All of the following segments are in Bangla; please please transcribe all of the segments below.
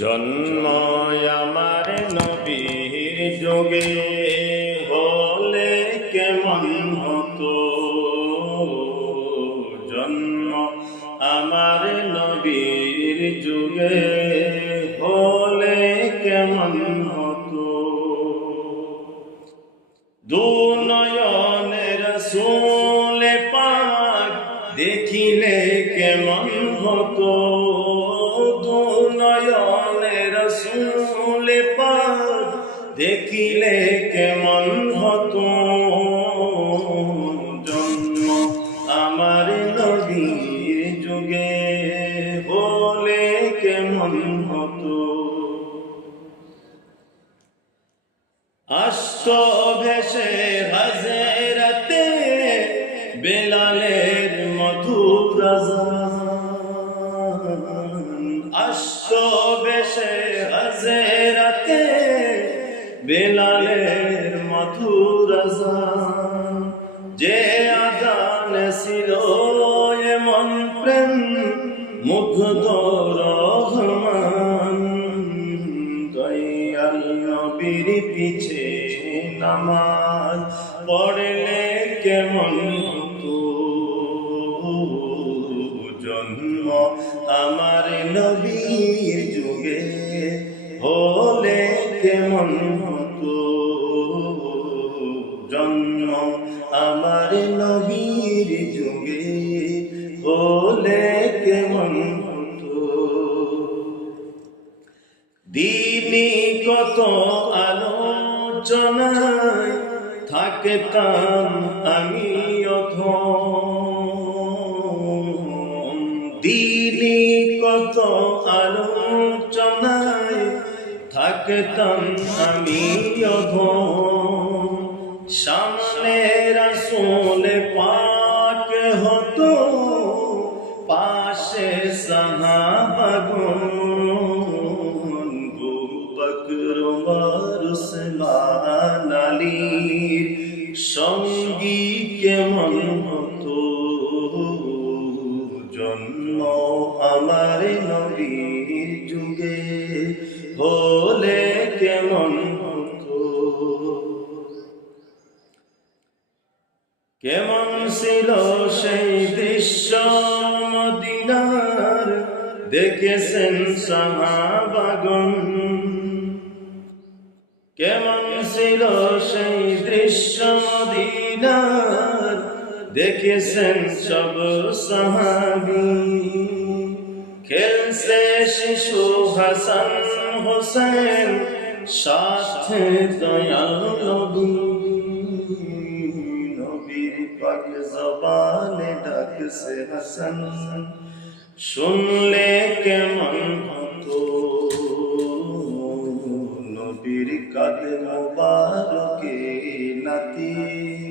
জন্ম আমার নবীর যুগে হলে কেমন হতো, জন্ম আমার নবীর যুগে হলে কেমন হতো। দু নয়নে রাসূল পাক দেখিলে কেমন হতো, দু নয়নে রাসূল পাক দেখিলে কেমন হতো। জন্ম আমার নবীর যুগে হলে কেমন হতো। আসত ভেসে হাজরাতে বেলালের মধুর আযান, আসত ভেসে হাজরাতে বেলালের মধুর আযান। যে আযান ছিল এমন প্রেম মুগ্ধ রহমান, দয়াল নবীর পিছে নামাজ পড়লে কেমন হতো। জন্ম আমার নবীর যুগে হলে কেমন হতো, জন্ম আমার নবীর যুগে হলে কেমন হতো। দিনে কত আলোচনায় থাকতাম আমি অধম, দিনে কত আলোচনায় থাকতাম আমি অধম। সামনে রাসূল পাক হতো, পাশে সাহাবাগণ, বকর ওমর উসমান আলীর সঙ্গী কেমন হতো। জন্ম আমার নবীর যুগে হলে কেমন হতো। কেমন ছিল সেই দৃশ্য মদিনার, দেখেছেন সাহাবাগণ। কেমন ছিল সেই দৃশ্য মদিনার, দেখেছেন সব সাহাবী। খেলছে শিশু হাসান হোসেন, সাথে দয়াল নবী। নবীর পাক জবানে ডাকছে হাসান, শুনলে কেমন হতো। নবীর কাঁধে মোবারকে নাতি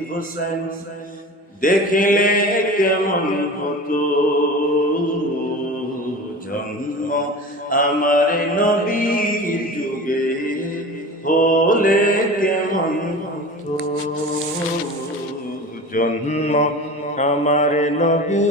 হোসেন, দেখলে কেমন হতো। জন্ম আমার নবীর যুগে হলে কেমন হতো, জন্ম আমার নবী